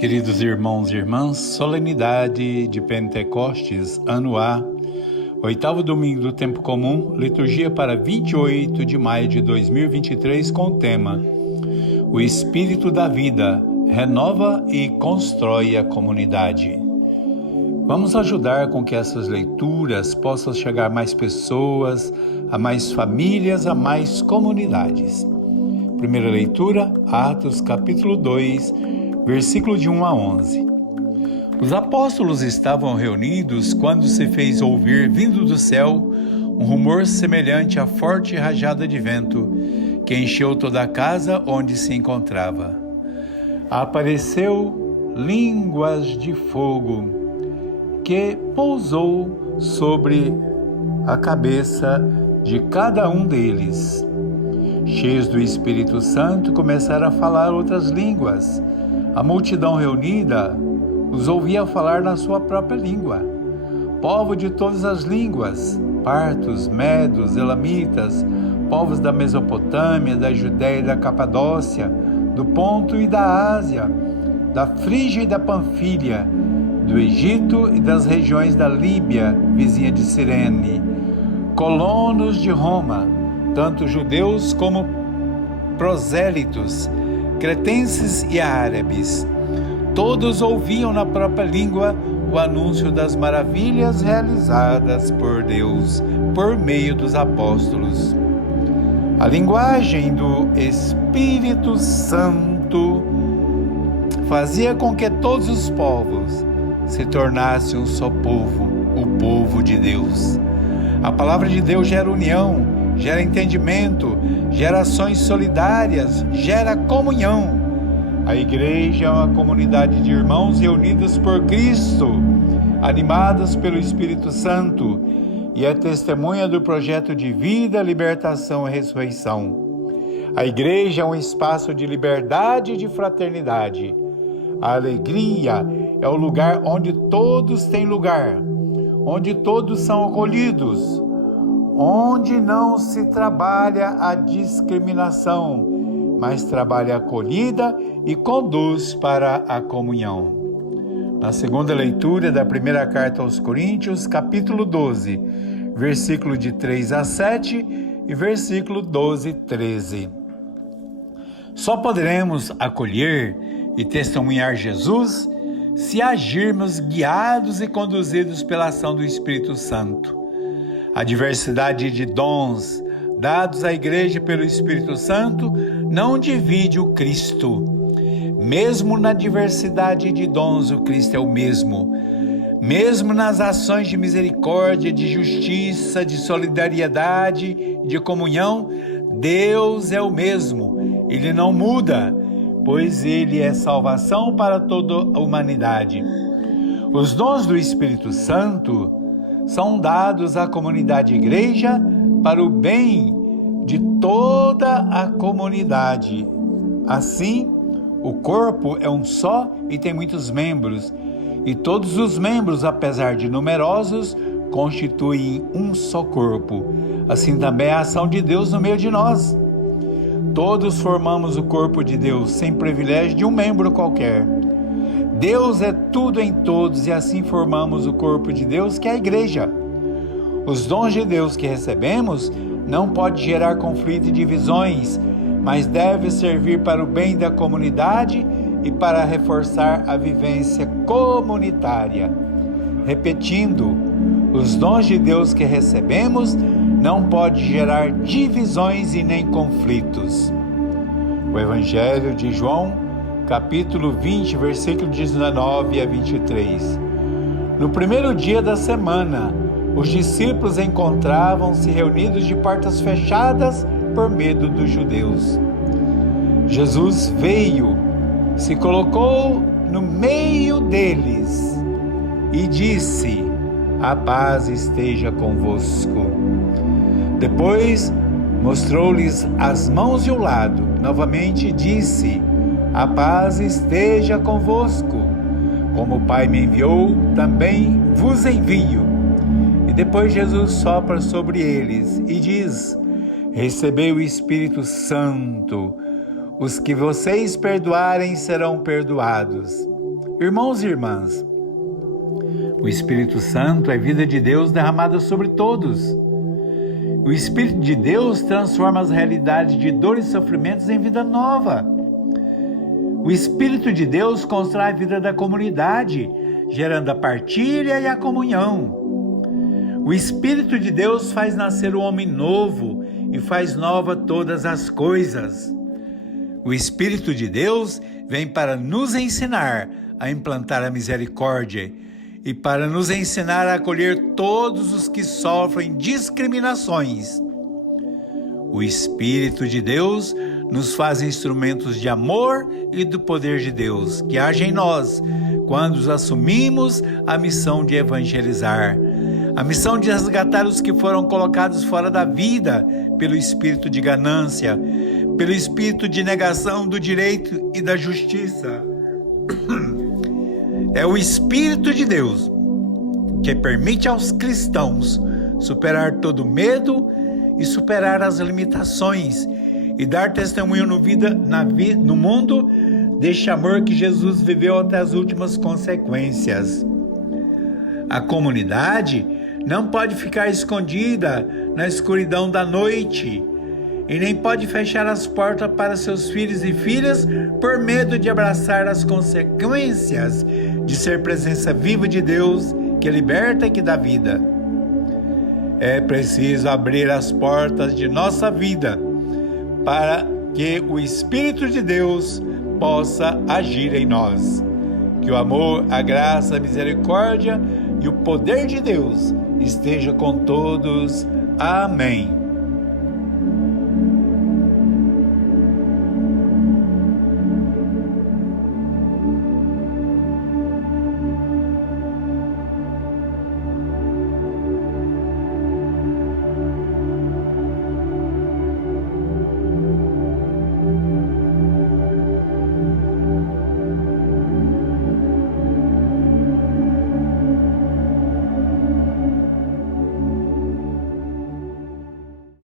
Queridos irmãos e irmãs, solenidade de Pentecostes, ano A, 8º domingo do tempo comum, liturgia para 28 de maio de 2023, com o tema: O Espírito da Vida renova e constrói a comunidade. Vamos ajudar com que essas leituras possam chegar a mais pessoas, a mais famílias, a mais comunidades. Primeira leitura, Atos capítulo 2, versículo de 1 a 11. Os apóstolos estavam reunidos quando se fez ouvir, vindo do céu, um rumor semelhante a forte rajada de vento, que encheu toda a casa onde se encontrava. Apareceu línguas de fogo, que pousou sobre a cabeça de cada um deles. Cheios do Espírito Santo, começaram a falar outras línguas. A multidão reunida os ouvia falar na sua própria língua. Povo de todas as línguas, partos, medos, elamitas, povos da Mesopotâmia, da Judéia e da Capadócia, do Ponto e da Ásia, da Frígia e da Panfília, do Egito e das regiões da Líbia, vizinha de Cirene, colonos de Roma, tanto judeus como prosélitos, cretenses e árabes. Todos ouviam na própria língua o anúncio das maravilhas realizadas por Deus por meio dos apóstolos. A linguagem do Espírito Santo fazia com que todos os povos se tornassem um só povo, o povo de Deus. A palavra de Deus gera união, gera entendimento, gera ações solidárias, gera comunhão. A igreja é uma comunidade de irmãos reunidos por Cristo, animados pelo Espírito Santo, e é testemunha do projeto de vida, libertação e ressurreição. A igreja é um espaço de liberdade e de fraternidade. A alegria é o lugar onde todos têm lugar, onde todos são acolhidos, onde não se trabalha a discriminação, mas trabalha a acolhida e conduz para a comunhão. Na segunda leitura da primeira carta aos Coríntios, capítulo 12, versículo de 3 a 7 e versículo 12 e 13. Só poderemos acolher e testemunhar Jesus se agirmos guiados e conduzidos pela ação do Espírito Santo. A diversidade de dons dados à igreja pelo Espírito Santo não divide o Cristo. Mesmo na diversidade de dons, o Cristo é o mesmo. Mesmo nas ações de misericórdia, de justiça, de solidariedade, de comunhão, Deus é o mesmo. Ele não muda, pois Ele é salvação para toda a humanidade. Os dons do Espírito Santo são dados à comunidade igreja para o bem de toda a comunidade. Assim, o corpo é um só e tem muitos membros, e todos os membros, apesar de numerosos, constituem um só corpo. Assim também é a ação de Deus no meio de nós. Todos formamos o corpo de Deus, sem privilégio de um membro qualquer. Deus é tudo em todos e assim formamos o corpo de Deus, que é a igreja. Os dons de Deus que recebemos não podem gerar conflito e divisões, mas devem servir para o bem da comunidade e para reforçar a vivência comunitária. Repetindo, os dons de Deus que recebemos não podem gerar divisões e nem conflitos. O Evangelho de João, capítulo 20, versículo 19 a 23. No primeiro dia da semana, os discípulos encontravam-se reunidos de portas fechadas por medo dos judeus. Jesus veio, se colocou no meio deles e disse: "A paz esteja convosco." Depois mostrou-lhes as mãos e o lado. Novamente disse: "A paz esteja convosco. Como o Pai me enviou, também vos envio." E depois Jesus sopra sobre eles e diz: "Recebei o Espírito Santo. Os que vocês perdoarem serão perdoados. Irmãos e irmãs, o Espírito Santo é vida de Deus derramada sobre todos. O Espírito de Deus transforma as realidades de dor e sofrimentos em vida nova. O Espírito de Deus constrói a vida da comunidade, gerando a partilha e a comunhão. O Espírito de Deus faz nascer o homem novo e faz nova todas as coisas. O Espírito de Deus vem para nos ensinar a implantar a misericórdia e para nos ensinar a acolher todos os que sofrem discriminações. O Espírito de Deus nos faz instrumentos de amor e do poder de Deus, que age em nós, quando assumimos a missão de evangelizar, a missão de resgatar os que foram colocados fora da vida pelo espírito de ganância, pelo espírito de negação do direito e da justiça. É o Espírito de Deus que permite aos cristãos superar todo medo e superar as limitações e dar testemunho no mundo deste amor que Jesus viveu até as últimas consequências. A comunidade não pode ficar escondida na escuridão da noite e nem pode fechar as portas para seus filhos e filhas por medo de abraçar as consequências de ser presença viva de Deus que liberta e que dá vida. É preciso abrir as portas de nossa vida para que o Espírito de Deus possa agir em nós. Que o amor, a graça, a misericórdia e o poder de Deus esteja com todos. Amém.